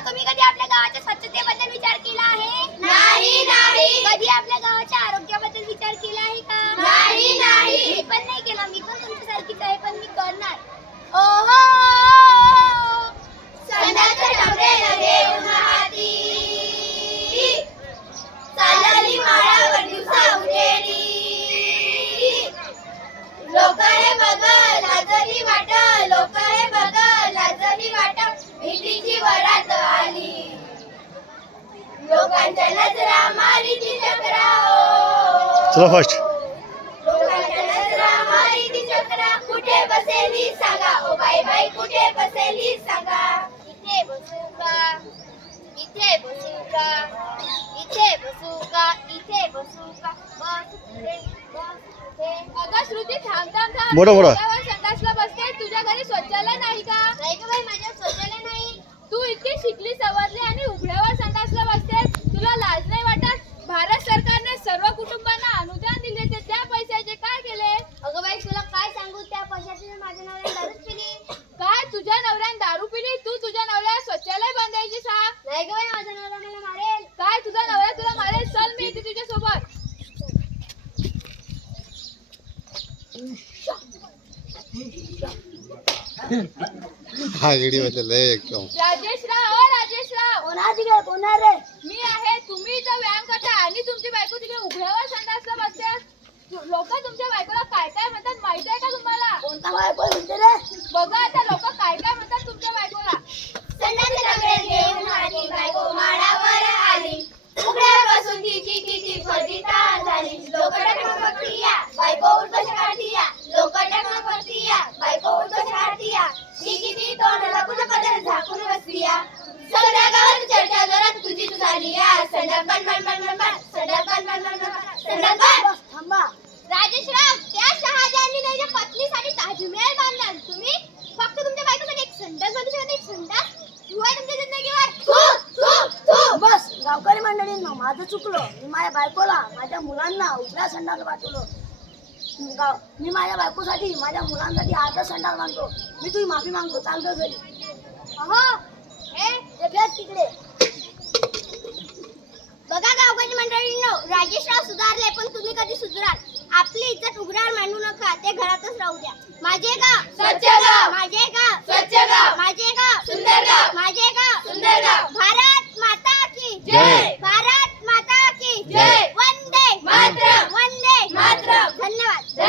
तुम्ही कधी आपल्या गावाच्या स्वच्छतेबद्दल विचार केला आहे? नाही नाही. कधी आपल्या गावाच्या आरोग्याबद्दल विचार केला आहे का? नाही नाही. पण नाही केला. मी पण तुमच्यासारखीच आहे पण मी करणार. ओहो! संडाचे चला फर्स्ट कुठे बसेली सांगा. ओ बाई बाई कुठे बसेली सांगा. इथे बसू का? इथे बसू का? इथे बसू का? इथे बसू का? बस कुठे बस कुठे अगं श्रुती थांब थांब थांब. मोठं मोठं. रस्त्यावर संडासला बसते तुझ्या घरी शौचालय नाही का? नाही का बाई माझ्या शौचालय नाही. तू इतकी शिकली सवरली आणि उघड्यावर संडासला बसते तुला लाज नाही वाटत भारत सरकारने सर्व कुटुंबांना अनुदान दिले ते त्या पैशाचे काय केले अगं बाई तुला काय सांगू त्या पैशाची मी माझ्या नवऱ्याने दारूच पिली काय तुझ्या नवऱ्याने दारू पिली तू तुझ्या नवऱ्याला शौचालय बांधायची सा नाही का बाई माझा नवरा मला मारेल काय तुझा नवरा तुला मारेल चल मी येते तुझ्या सोबत हा व्हिडिओ लय एकदम. राजेश राव ओ राजेश राव कोणा तिकडे? कोणा रे? मी आहे तुम्ही इथं व्यायाम करता आणि तुमची बायको तिकडे उघड्यावर संडासला बसते. लोक तुमच्या बायकोला काय काय म्हणतात माहीत आहे का तुम्हाला? कोणता बाई कोण म्हणते रे? बघा आता लोक काय काय म्हणतात तुमच्या बायकोला. संडाचे डबे घेऊन आली बायको माडावर आली. उघड्यापासून तिची तिची फजिता झाली. लोक बायको थांबा राजेशराव त्या शहाजांनी त्याच्या पत्नीसाठी ताजमहल बांधला तुम्ही फक्त तुमच्या बायकोसाठी एक संडास बांधू शकत एक संडास तू आहे तुमच्या जिंदगीवर थू थू थू बस गावकरी मंडळींना माझं चुकलं. मी माझ्या बायकोला माझ्या मुलांना उघड्या संडास पाठवलं गाव मी माझ्या बायकोसाठी माझ्या मुलांसाठी आजच संडास मागतो मी तुझी माफी मागतो. चालतो घरी. अहो हे ते फेक तिकडे बघा गावकरी मंडळींनो राजेशराव सुधारले पण तुम्ही कधी सुधराल आपली इज्जत उघड्यावर मांडू नका ते घरातच राहू द्या माझे गाव स्वच्छ गाव. माझे गाव